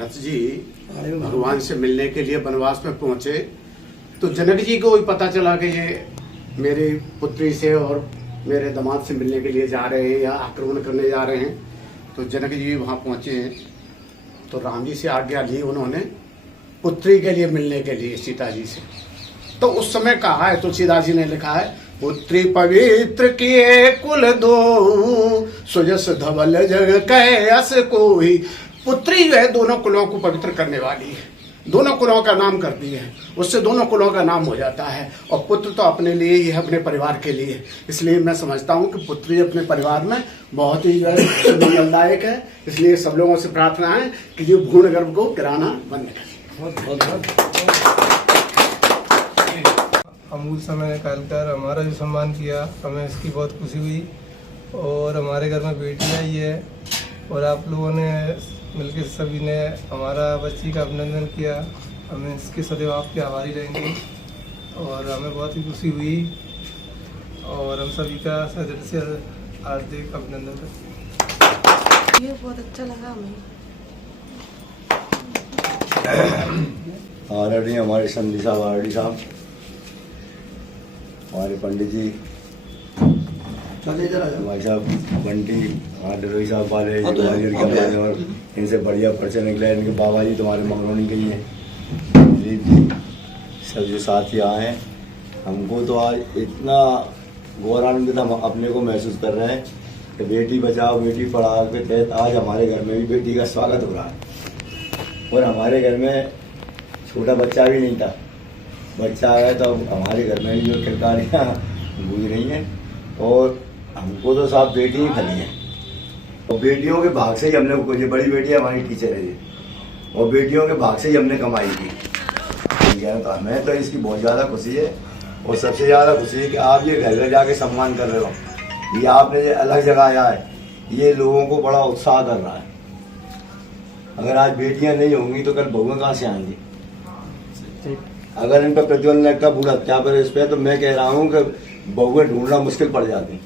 भरत जी भगवान से मिलने के लिए वनवास में पहुंचे तो जनक जी को भी पता चला कि ये मेरी पुत्री से और मेरे दामाद से मिलने के लिए जा रहे हैं या आक्रमण करने जा रहे हैं। तो जनक जी वहां पहुंचे हैं तो राम जी से आज्ञा ली उन्होंने पुत्री के लिए मिलने के लिए सीता जी से। तो उस समय कहा है तुलसीदास जी ने लिखा है, पुत्री पवित्र किए कुल दो सुजस धवल जग कैस कोई। पुत्री जो है दोनों कुलों को पवित्र करने वाली है, दोनों कुलों का नाम करती है, उससे दोनों कुलों का नाम हो जाता है। और पुत्र तो अपने लिए ही है, अपने परिवार के लिए। इसलिए मैं समझता हूँ कि पुत्री अपने परिवार में बहुत ही मंगलदायक है। इसलिए सब लोगों से प्रार्थना है कि ये भ्रूण गर्भ को गिराना बंद करें। अमूल समय निकालकर हमारा भी सम्मान किया, हमें इसकी बहुत खुशी हुई। और हमारे घर में बेटी आई है और आप लोगों ने मिलकर सभी ने हमारा बच्ची का अभिनंदन किया। हमें इसके सदैव आपके आभारी रहेंगे और हमें बहुत ही खुशी हुई और हम सभी का हृदय से हार्दिक अभिनंदन करते हैं। ये बहुत अच्छा लगा हमें। आदरणीय हमारे संधि साहब, आरडी साहब, हमारे पंडित जी, भाई साहब बंटी, हमारे डरोई साहब वाले और इनसे बढ़िया परिचय निकला। इनके बाबा जी तुम्हारे मंगरौनी के ही हैं, दिलीप जी, सब जो साथी आए हैं। हमको तो आज इतना गौरवान्वित हम अपने को महसूस कर रहे हैं कि बेटी बचाओ बेटी पढ़ाओ के तहत आज हमारे घर में भी बेटी का स्वागत हो रहा है। और हमारे घर में छोटा बच्चा भी नहीं था, बच्चा आया तो हमारे घर में भी जो किरकारियाँ गूंज रही हैं। और हमको तो साहब बेटी ही फली है और बेटियों के भाग से ही हमने, ये बड़ी बेटी हमारी टीचर है और बेटियों के भाग से ही हमने कमाई की। तो हमें तो इसकी बहुत ज़्यादा खुशी है। और सबसे ज़्यादा खुशी है कि आप ये घर घर जाके सम्मान कर रहे हो। ये आपने जो अलग जगह आया है ये लोगों को बड़ा उत्साह कर रहा है। अगर आज बेटियां नहीं होंगी तो कल बहुएं कहाँ से आएंगी। अगर इन पर प्रतिबंध लगता पूरा हत्या पर इस पर, तो मैं कह रहा हूँ कि बहुएं ढूंढना मुश्किल पड़ जाती।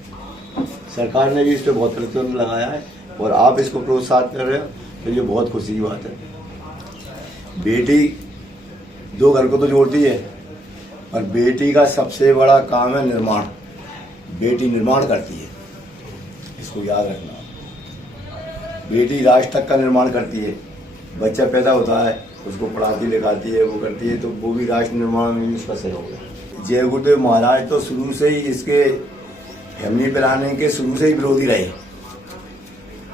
सरकार ने भी इस पर बहुत प्रतिबंध लगाया है और आप इसको प्रोत्साहित कर रहे हो तो ये बहुत खुशी की बात है। बेटी दो घर को तो जोड़ती है और बेटी का सबसे बड़ा काम है निर्माण। बेटी निर्माण करती है, इसको याद रखना। बेटी राष्ट्र तक का निर्माण करती है। बच्चा पैदा होता है, उसको पढ़ाती लिखाती है, वो करती है, तो वो भी राष्ट्र निर्माण में भी उसका सहयोग है। जय गुरुदेव महाराज तो शुरू से ही इसके फैमिली पिलाने के शुरू से ही विरोधी रहे।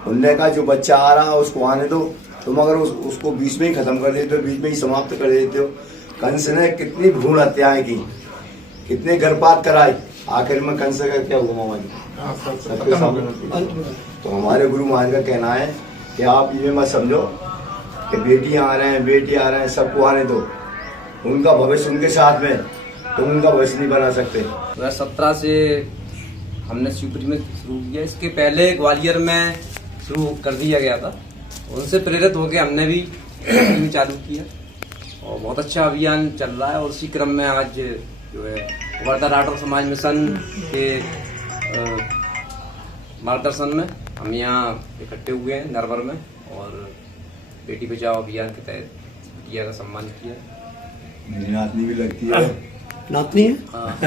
उनने कहा जो बच्चा आ रहा है उसको आने दो, तुम अगर उसको बीच में ही खत्म कर देते हो, बीच में ही समाप्त कर देते हो। कंस ने कितनी भ्रूण हत्याएं की, कितने गर्भपात कराए, आखिर में कंस का क्या हुआ मामा जी सबके सामने। तो हमारे गुरु महाराज का कहना है कि आप ये मत समझो कि बेटियां आ रहे हैं, बेटी आ रहे हैं, सबको आने दो। उनका भविष्य उनके साथ में, तुम उनका भविष्य नहीं बना सकते। 2017 से हमने शिवपुरी में शुरू किया। इसके पहले ग्वालियर में शुरू कर दिया गया था। उनसे प्रेरित होकर हमने भी चालू किया और बहुत अच्छा अभियान चल रहा है। और उसी क्रम में आज जो है वर्धा राठौर समाज मिशन के मार्गदर्शन में हम यहाँ इकट्ठे हुए हैं नरवर में और बेटी बचाओ अभियान के तहत बिटिया का सम्मान किया। मेरी नातनी भी लगती है। नातनी है? हाँ।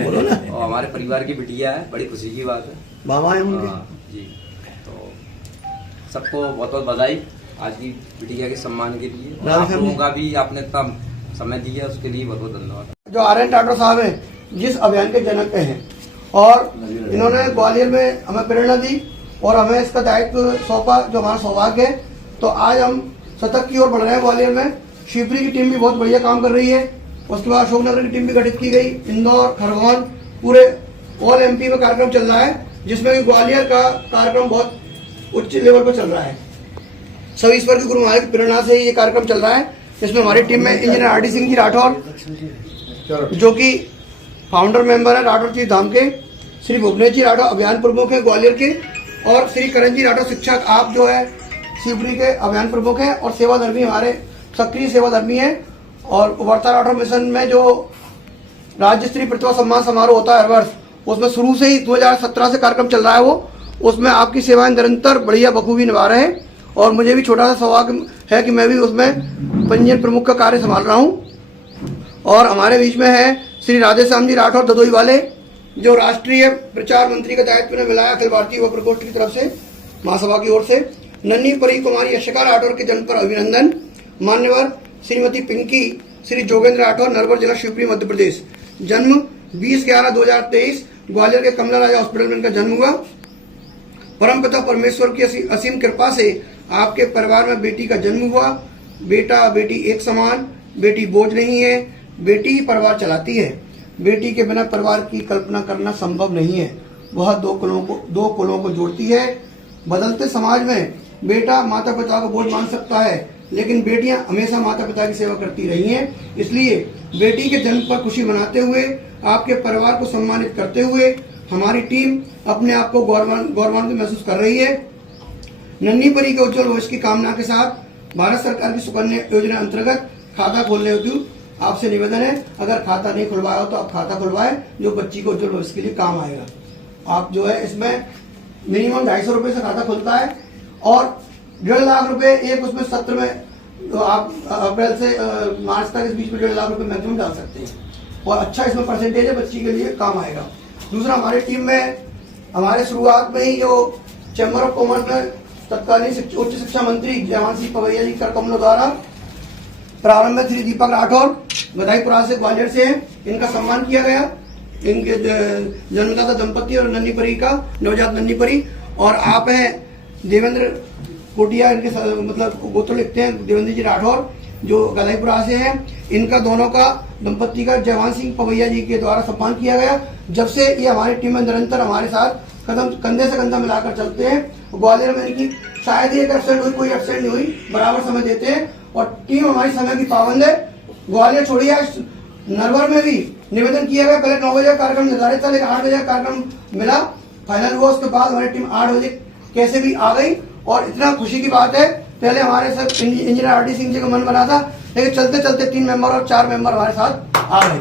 बोलो ना। और हमारे परिवार की बिटिया है, बड़ी खुशी की बात है। बाबा है उनके? जी। तो सबको बहुत बहुत बधाई आज की बिटिया के सम्मान के लिए। और आप लोगों का भी आपने इतना समय दिया उसके लिए बहुत बहुत धन्यवाद। जो RN राठौर साहब है, जिस अभियान के जनक हैं और इन्होंने ग्वालियर में हमें प्रेरणा दी और हमें इसका दायित्व सौंपा, जो हमारा सौभाग्य है। तो आज हम शतक की ओर बढ़ रहे हैं। ग्वालियर में शिवपुरी की टीम भी बहुत बढ़िया काम कर रही है। उसके बाद अशोकनगर की टीम भी गठित की गई। इंदौर, खरगोन, पूरे ऑल MP में कार्यक्रम चल रहा है, जिसमें कि ग्वालियर का कार्यक्रम बहुत उच्च लेवल पर चल रहा है। सब ईश्वर के गुरु महाराज की प्रेरणा से ये कार्यक्रम चल रहा है। इसमें हमारी टीम में इंजीनियर RD सिंह जी राठौर, जो कि फाउंडर मेंबर है राठौर चीज धाम के, श्री भुवनेश जी राठौर अभियान प्रमुख है ग्वालियर के, और श्री करण जी राठौर शिक्षक आप जो है शिवपुरी के अभियान प्रमुख हैं और सेवाधर्मी, हमारे सक्रिय सेवाधर्मी हैं। और वर्धा राठौर मिशन में जो राज्य स्तरीय प्रतिभा सम्मान समारोह होता है हर वर्ष, उसमें शुरू से ही 2017 से कार्यक्रम चल रहा है। वो उसमें आपकी सेवाएं निरंतर बढ़िया बखूबी निभा रहे हैं और मुझे भी छोटा सा सौभाग्य है कि मैं भी उसमें पंजीयन प्रमुख का कार्य संभाल रहा हूँ। और हमारे बीच में है श्री राधेश्याम जी राठौर ददोई वाले, जो राष्ट्रीय प्रचार मंत्री का दायित्व ने मिलाया अखिल भारतीय युवा प्रकोष्ठ की तरफ से, महासभा की ओर से। नन्ही परी कुमारी यशिका राठौर के जन्म पर अभिनंदन। मान्यवर श्रीमती पिंकी श्री जोगेंद्र राठौर, नरवर जिला शिवपुरी मध्य प्रदेश। जन्म 20/11/2023, ग्वालियर के कमला राजा हॉस्पिटल में इनका जन्म हुआ। परमपिता परमेश्वर की असीम कृपा से आपके परिवार में बेटी का जन्म हुआ। बेटा बेटी एक समान, बेटी बोझ नहीं है, बेटी ही परिवार चलाती है। बेटी के बिना परिवार की कल्पना करना संभव नहीं है। वह दो कुलों को जोड़ती है। बदलते समाज में बेटा माता पिता को बोझ मान सकता है, लेकिन बेटियां हमेशा माता पिता की सेवा करती रही हैं। इसलिए बेटी के जन्म पर खुशी मनाते हुए, आपके परिवार को सम्मानित करते हुए हमारी टीम अपने आप को गौरवान्वित महसूस कर रही है। नन्ही परी के उज्जवल भविष्य की कामना के साथ भारत सरकार की सुकन्या योजना अंतर्गत खाता खोलने हेतु आपसे निवेदन है, अगर खाता नहीं खुलवाया हो तो आप खाता खुलवाएं, जो बच्ची को उज्जवल भविष्य के लिए काम आएगा। आप जो है इसमें मिनिमम 250 रुपए से खाता खुलता है और 1.5 लाख रुपए एक उसमें सत्र में, तो आप अप्रैल से मार्च तक इस बीच में 1.5 लाख रुपए मैक्सिमम डाल सकते हैं और अच्छा इसमें परसेंटेज है, बच्ची के लिए काम आएगा। दूसरा, हमारी टीम में हमारे शुरुआत में ही जो चैम्बर ऑफ कॉमर्स में तत्कालीन उच्च शिक्षा मंत्री जयवान सिंह पवैया जी कर कमलों द्वारा प्रारंभ में श्री दीपक राठौर बधाईपुरा से, ग्वालियर से हैं, इनका सम्मान किया गया। इनके जन्मदाता दंपति और नन्ही परी का, नवजात नन्ही परी, और आप हैं देवेंद्र कोटिया, इनके मतलब गोत्र लिखते हैं देवेंद्र जी राठौर, जो गदाईपुरा से हैं। इनका दोनों का दंपति का जयवान सिंह पवैया जी के द्वारा सम्मान किया गया। जब से ये हमारी टीम में निरंतर हमारे साथ कंधे से कंधा मिलाकर चलते हैं। ग्वालियर में इनकी शायद ही एक एब्सेंट हुई, कोई एब्सेंट नहीं हुई, बराबर समय देते हैं और टीम हमारी समय की पाबंद है। ग्वालियर छोड़िए, नरवर में भी निवेदन किया गया, पहले 9 बजे का कार्यक्रम निर्धारित था, लेकिन 8 बजे का कार्यक्रम मिला, फाइनल हुआ। उसके बाद हमारी टीम 8 बजे कैसे भी आ गई और इतना खुशी की बात है। पहले हमारे साथ इंजीनियर आर.डी. सिंह जी का मन बना था, लेकिन चलते चलते 3 मेंबर और 4 मेंबर हमारे साथ आ गए।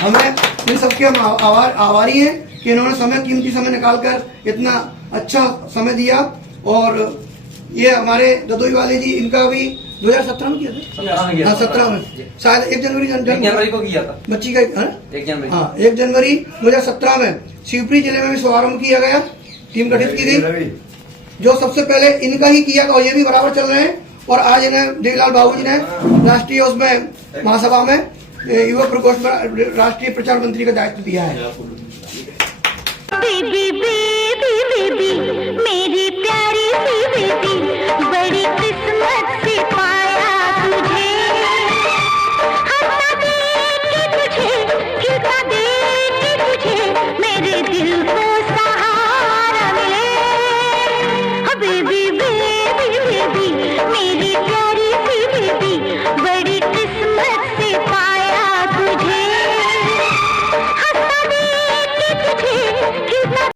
हमें इन सबके हम आभारी हैं कि इन्होंने समय, कीमती समय निकालकर इतना अच्छा समय दिया। और ये हमारे ददोई वाले जी, इनका भी 2017 में किया था, 17 में शायद 1 जनवरी को किया था बच्ची का, 1 जनवरी, हाँ 1 जनवरी 2017 में शिवपुरी जिले में भी शुभारंभ किया गया, टीम गठित की गई, जो सबसे पहले इनका ही किया था और ये भी बराबर चल रहे हैं। और आज इन्हें देवीलाल बाबू जी ने राष्ट्रीय उसमें महासभा में युवा प्रकोष्ठ में राष्ट्रीय प्रचार मंत्री का दायित्व दिया है।